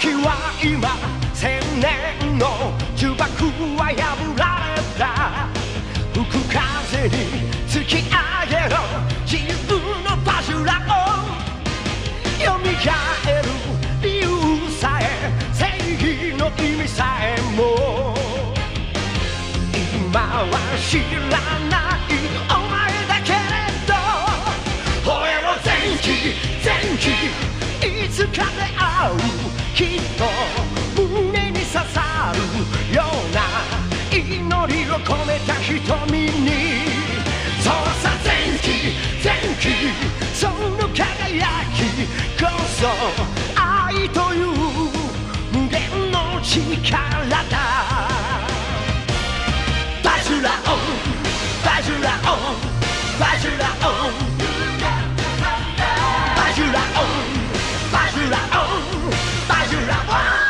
時は今千年の呪縛は破られた吹く風に突き上げろ自由のバジュラを蘇る理由さえ正義の意味さえも今は知らないお前だけれど吠えろ前期前期いつかで会うきっと胸に刺さるような祈りを込めた瞳にそうさ前期前期その輝きこそ愛という無限の力だバジュラオバジュラオバジュラオバジュラオバジュラオ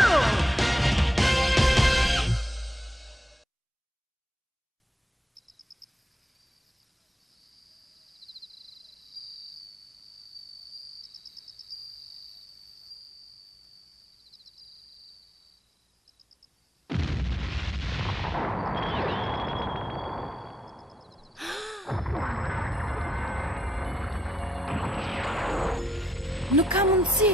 Nuk ka mundësi.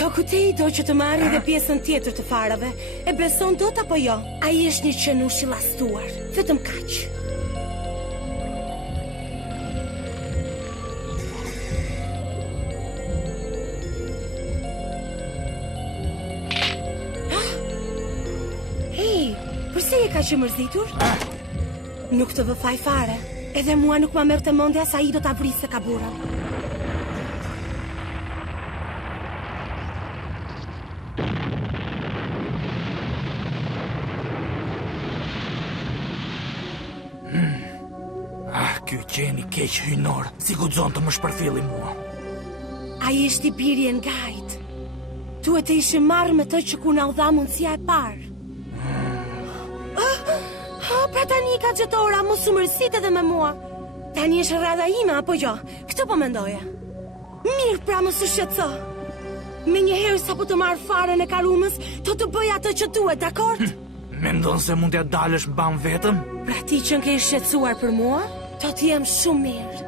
Kokutei do që të marrë dhe pjesën tjetër të farave. E beson dot apo jo? Ai është një qenush i llastuar. Vetëm kaq. Hey, përse je kaq i mërzitur? Nuk të vë faj fare. Edhe mua nuk ma merr të mendja se ai do ta vrisë kaburën. Ky qeni keq hynor, si guxon të më shpërfilli mua. Ai është i biri e ngajt. Duhet të ishim marrë me të që ku na u dha mundësia e parë. Pra tani ka gjetora, mos u mërsit edhe me mua. Tani është rradha ime apo jo? Këtë po mendoja. Mirë, pra mos u shqetëso. Me njëherë sa po të marrë farën e karumës, të bëj atë që duhet, dakord? Mendon se mund t'ja dalësh mban vetëm? Pra ti që n'ke shqetësuar për mua? Do t'jem shumë mirë.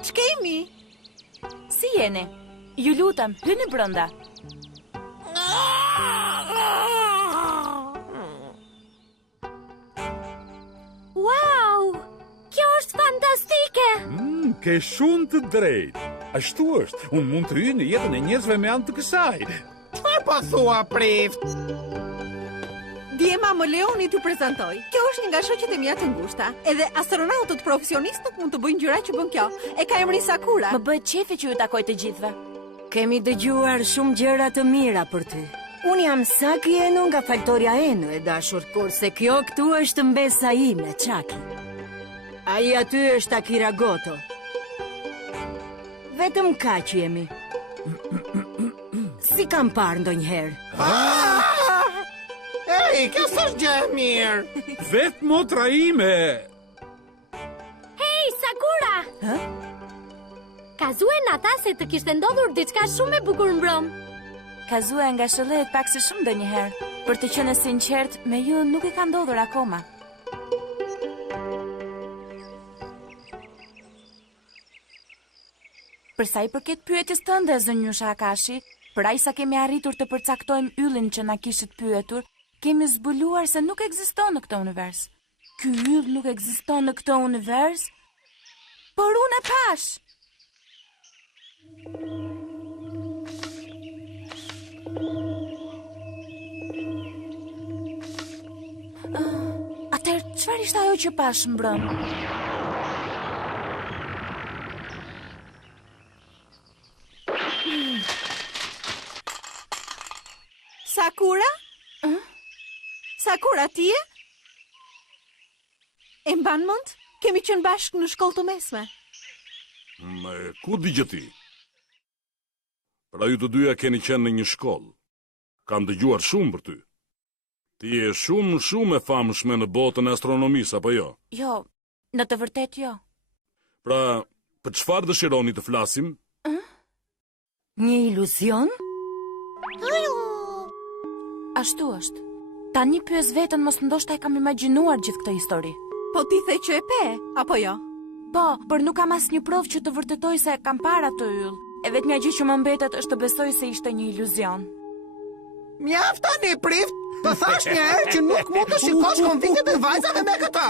Ç'kemi? Si jeni? Ju lutem, hyni brenda. Wow! Kjo është fantastike! Ke shumë të drejtë. Ashtu është, unë mund të hyj në jetën e njerëzve me anë të kësaj. Çfarë po thua, prift? Djema më leoni t'ju prezantoj. Kjo është një nga shoqet e mia të ngushta. Edhe astronautët profesionistë nuk mund të bëjnë gjëra që bën kjo. E ka emrin Sakura. Më bëhet qefi që ju takoj të gjithëve. Kemi dëgjuar shumë gjëra të mira për ty. Unë jam Saki Eno nga Faltoria Eno e dashur, kurse kjo këtu është mbesa ime, Chaki. Ai aty është Akira Goto. Vetëm kaq jemi. Si kam parë ndonjëherë. Ej, kjo s'është gjë e mirë. Vetë motra ime! Hej, Sakura! Hë? Kazue Nata se të kishte ndodhur diçka shumë e bukur mbrëm. Kazue nga shëllet pak se shumë ndonjëherë. Për të qenë sinqert, me ju nuk i ka ndodhur akoma. Për sa i përket pyetjes tënde, zënjusha Akashi, për aq sa kemi arritur të përcaktojmë yllin që na kishit pyetur, kemi zbuluar se nuk ekziston në këtë univers. Ky yll nuk ekziston në këtë univers, por unë e pash. Atëherë, çfarë ishte ajo që pash mbrëm? Sakura? Sakura, ti je? E mban mend? Kemi qenë bashkë në shkollë të mesme. Ku digje ti? Pra ju të dyja keni qenë në një shkollë. Kam dëgjuar shumë për ty. Ti je shumë e famshme në botën e astronomisë, apo jo? Jo, në të vërtet jo. Pra, për çfarë dëshironi të flasim? Një iluzion? Ashtu është. Tani pyes veten, mos ndoshta e kam imagjinuar gjithë këtë histori. Po ti the që e pe, apo jo? Po, por nuk kam asnjë provë që të vërtetoj se e kam parë atë yll. E vetmja gjë që më mbetet është të besoj se ishte një iluzion. Mjaft tani, prift, të thash një herë që nuk mund të shikosh konfliktet e vajzave me këta.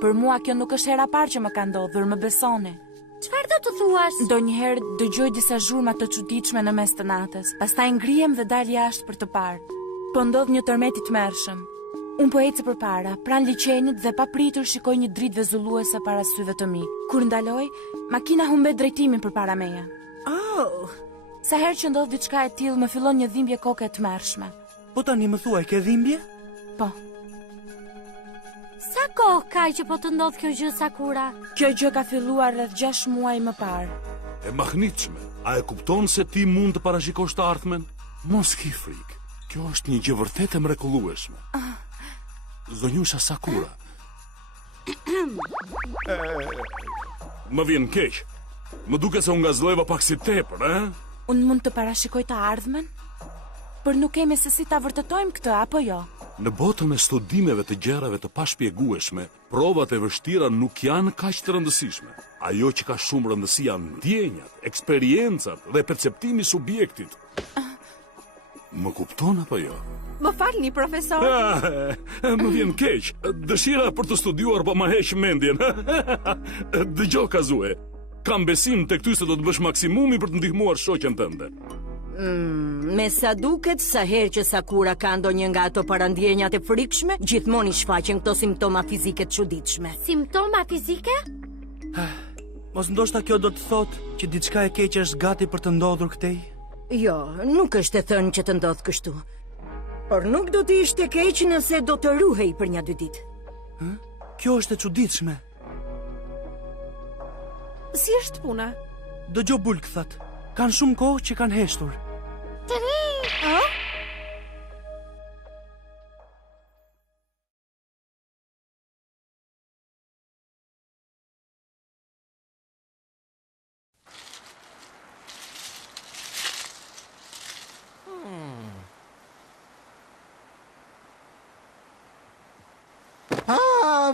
Për mua kjo nuk është hera parë që më ka ndodhur, më besoni. Çfarë do të thuash? Ndonjëherë dëgjoj disa zhurma të çuditshme në mes të natës. Pastaj ngrihem dhe dal jashtë për të parë. Po ndodh një tërmet i tmerrshëm. Unë po eci përpara, pranë liçenit dhe papritur shikoj një dritë vezulluese para syve të mi. Kur ndaloj, makina humbet drejtimin përpara meje. Oh, Sa herë që ndodh diçka e tillë, më fillon një dhimbje koke e tmerrshme. Po tani më thuaj, ke dhimbje? Po, Sa kohë ka që po të ndodh kjo gjë, Sakura? kjo gjë ka filluar rreth 6 muaj më parë. E mahnitshme. A e kupton se ti mund të parashikosh të ardhmen? Mos ki frikë. Kjo është një gjë vërtet e mrekullueshme. Zonjusha Sakura. Më vjen keq. Më duket se unë gazllova pak si tepër, Unë mund të parashikoj të ardhmen? Por nuk kemi se si ta vërtetojmë këtë, apo jo? Në botën e studimeve të gjërave të pashpjegueshme, provat e vështira nuk janë kaq të rëndësishme. Ajo që ka shumë rëndësi janë ndjenjat, eksperiencat dhe perceptimi i subjektit. Më kupton apo jo? Më falni, profesor. Më vjen keq. Dëshira për të studiuar po ma heq mendjen. Dëgjoj Kazue. Kam besim tek ty se do të bësh maksimumi për të ndihmuar shoqen tënde. Me sa duket, sa herë që Sakura ka ndonjë nga ato parandjenjat e frikshme, gjithmonë i shfaqen këto simptoma fizike të çuditshme. Simptoma fizike? Mos ndoshta kjo do të thotë që diçka e keqe është gati për të ndodhur këtej? Jo, nuk është e thënë që të ndodh kështu. Por nuk do të ishte keq nëse do të ruhej për 1-2 ditë. Kjo është e çuditshme. Si është puna? Dëgjoj bulkthat. Kanë shumë kohë që kanë heshtur.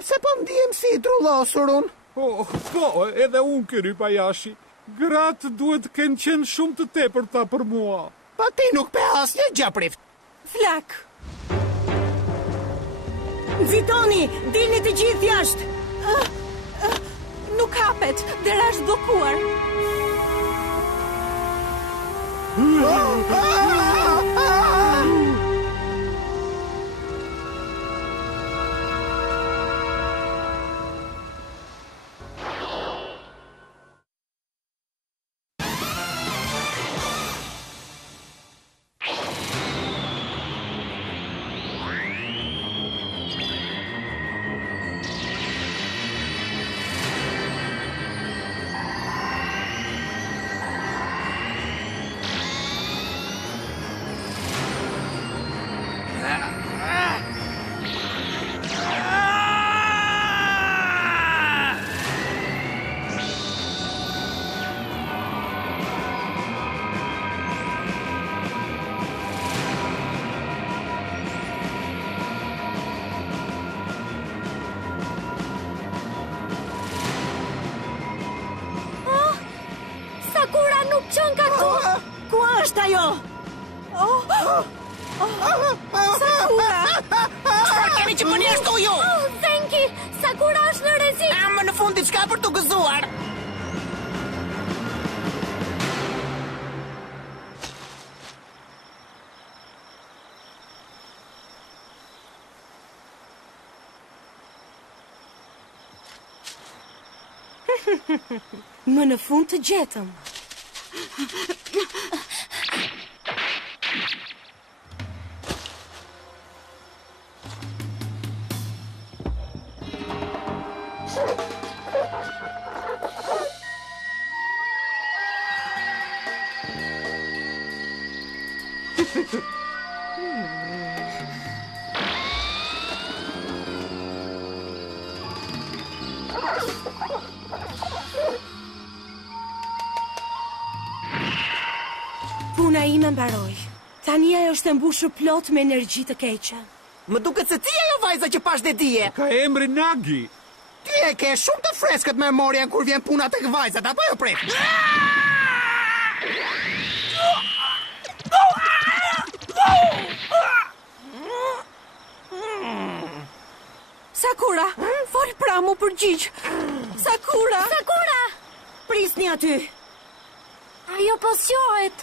Se po ndihem si i trullosur unë. Po, edhe unë këri Bayashi. Gratë duhet të kenë qenë shumë të tepërta për mua. Po ti nuk pe asnjë gjë, prift. Flak. Nxitoni, dilni të gjithë jashtë. Nuk hapet, dera është bllokuar. Sakura! Çfarë keni që bëni ashtu ju? Oh, Zenki, Sakura është në rrezik. Më në fund diçka për të gëzuar. Më në fund të gjetëm. Puna ime mbaroi. Tani ajo është e mbushur plot me energji të keqe. Më duket se ti ajo vajza që pash dhe dije. Ka emri Nagi. Ti e ke shumë të freskët memorien kur vjen puna tek vajzat, apo jo prit? Sakura, fol pra mu përgjigj. Sakura! Sakura! Prisni aty. Ajo po sjohet.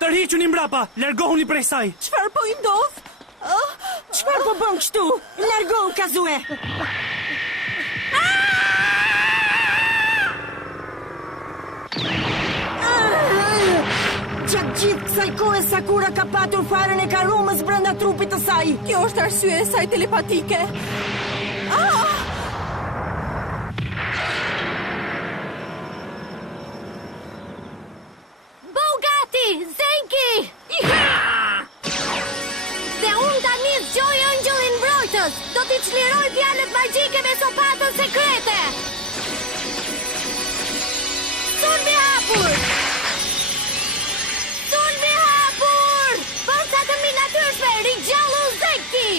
Tërhiquni mbrapa, largohuni prej saj. Çfarë po i ndodh? Çfarë po bën kështu? Largohu Kazue. Gjatë gjithë kësaj kohe Sakura ka patur farën e karumës brenda trupit të saj. Kjo është arsye e saj telepatike. Bogati, Zenki! Dhe unë tani zgjoj ëngjëllin mbrojtës. Do t'i çliroj fjalët magjike me sopatën sekrete. Sulmi hapur! Sulmi hapur! Forca të minatyrshme, rigjallu Zenki!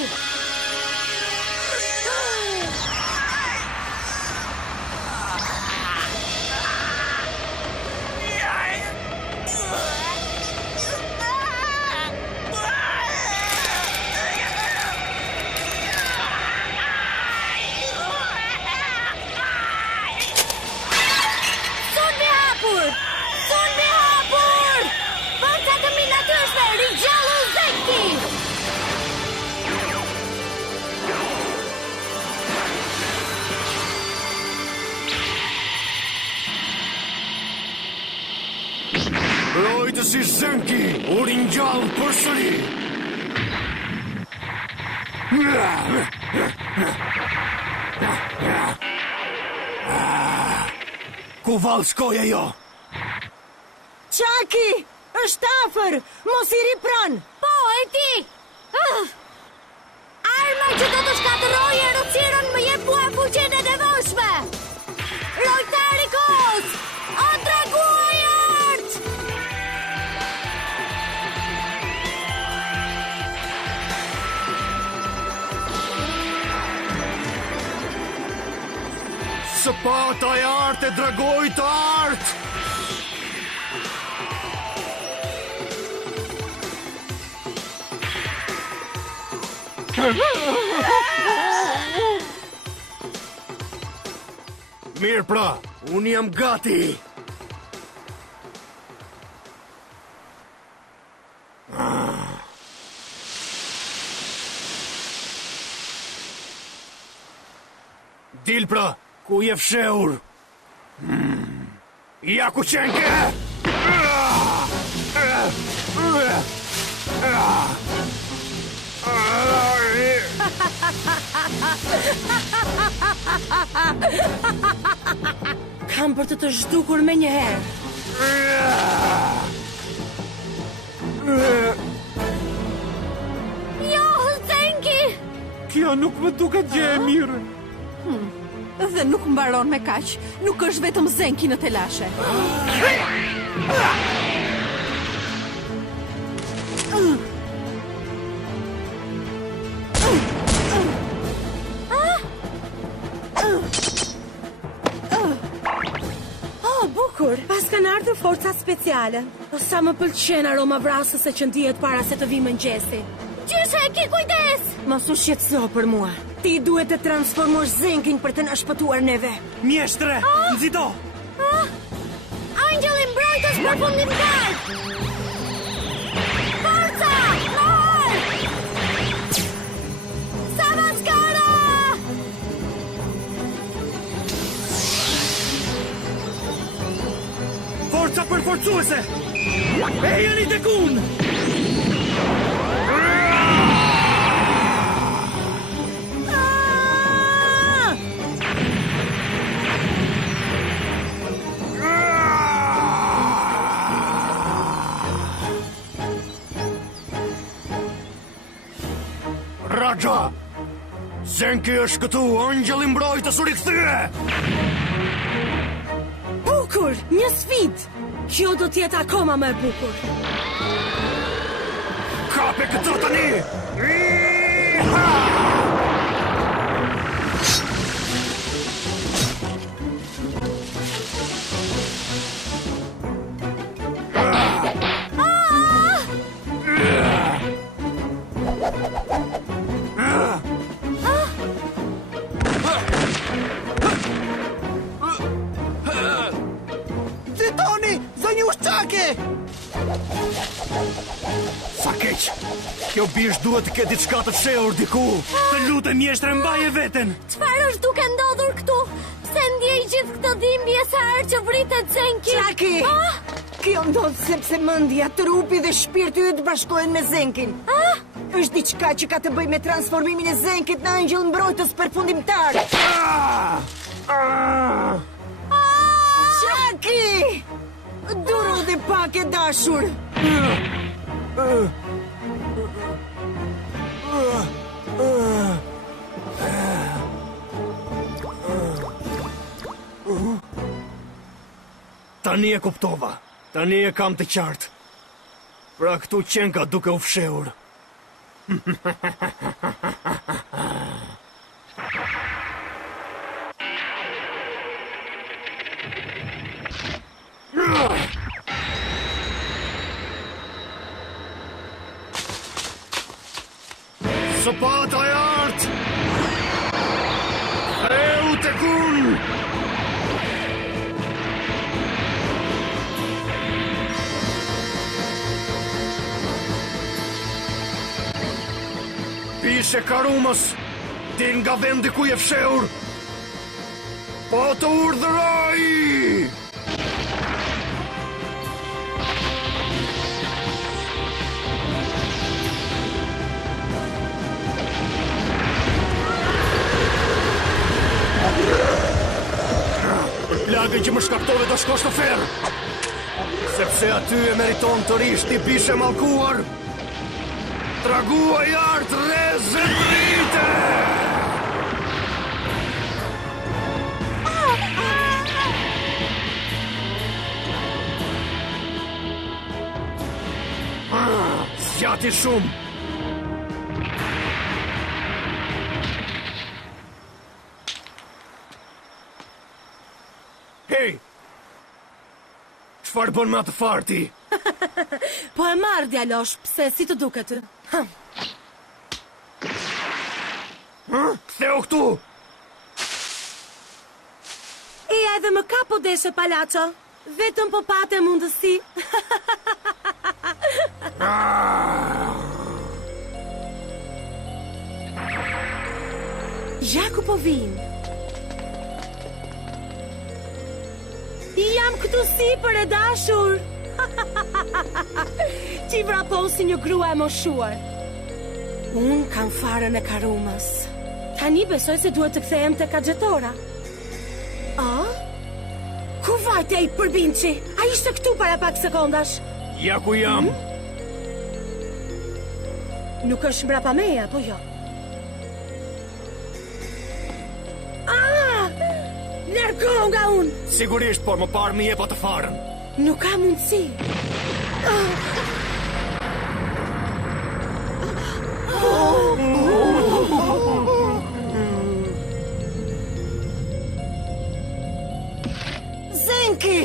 Sulmi hapur! Sulmi hapur! Forca të minatyrshme, rigjallu Zenki! Mbrojtësi Zenki, u ringjall përsëri. Ku vallë shkoj ajo? Çaki, është afër. Mos i ri pran. Po, e ti! Arma që do të shkatërrojë erupcionin më jep mua fuqinë e nevojshme! Rojtari Kos! O draguaj art! Sëpata e art e dragojt art! Mirë pra, unë jam gati. Dil pra, ku je fshehur? Ja ku qenë ke! Kam për të të zhdukur me një herë. Jo, Zenki! Kjo nuk më duket gjë e mirë. Dhe nuk mbaron me kaq. Nuk është vetëm Zenki në telashe. Oh, bukur! Pas kanë ardhur forca speciale. O sa më pëlqen aroma vrasëse që ndihet para se të vi mëngjesi. Gjyshe, ki kujdes! Mos u shqetëso për mua. Ti duhet të transformosh Zenkin për të na shpëtuar neve. Mjeshtre, nxito! Angjeli mbrojtës përfundimtar! Forca! Mor! Savaskara! Forca përforcuese! E jeni tek unë! Raja! Zenki është këtu, angjeli mbrojtës u rikthye! Bukur, një sfidë. Kjo do t'jetë akoma më e bukur. Kape këtë tani! Zitoni, zënju ushqake! Sa keq! Kjo bish duhet të ketë diçka të fshehur diku. Të lutem mjeshtre, mbaje veten. Çfarë është duke ndodhur këtu? Pse ndjej gjithë këtë dhimbje sa herë që vritet Zenki? Çaki! Kjo ndodh sepse mendja, trupi dhe shpirti yt bashkohen me Zenkin. Është diçka që ka të bëjë me transformimin e Zenkit në angjëll mbrojtës përfundimtar. Çaki! Duro dhe pak e dashur. Tani e kuptova. Tani e kam të qartë. Pra këtu qenka duke u fshehur. Zapata e artë! Reu të kun! Pishe karumës, dil nga vendi ku je fshehur! Po të urdhëroj! Plagën që më shkaktove do shkosh në ferë, sepse aty e meriton të rish ti bishe mallkuar. Tragua i artë reze drite! Zgjati shumë! Hej! Çfarë bën me atë farti? Po e marr djalosh, pse si të duket? Ktheu këtu! Eja edhe më ka po deshe palaco. Vetëm po pate mundësi. Gjaku po vinë. Jam këtu sipër e dashur. Ti vrapon si një grua e moshuar. Unë kam farën e karumës. Tani besoj se duhet të kthehem te Kaxhetora. Ku vajte ai përbinçi? A ishte këtu para pak sekondash? Ja ku jam. Nuk është mbrapa meja, apo jo? Largohu nga unë! Sigurisht, por më parë më jep atë farën. Nuk ka mundësi. Zenki!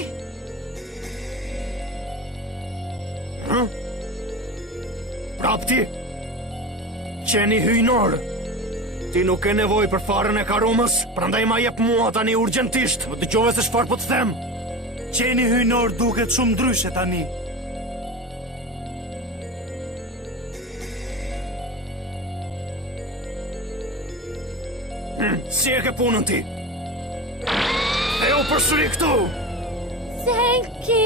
Kapti, qeni hyjnor. Ti nuk e nevoj për farën e karumës, prandaj ma jep mua tani urgjentisht. Më dëgjove se çfarë po të them. Qeni hyjnor duket shumë ndryshe tani. Si e ke punën ti? E u përsëri këtu! Zenki!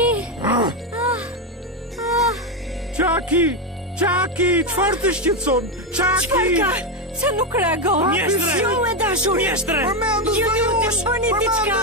Qaki, çfarë të shqetëson? Qaki! Se nuk reagon? Mjeshtre! Jo e dashur! Mjeshtre! Ju të bëni diçka!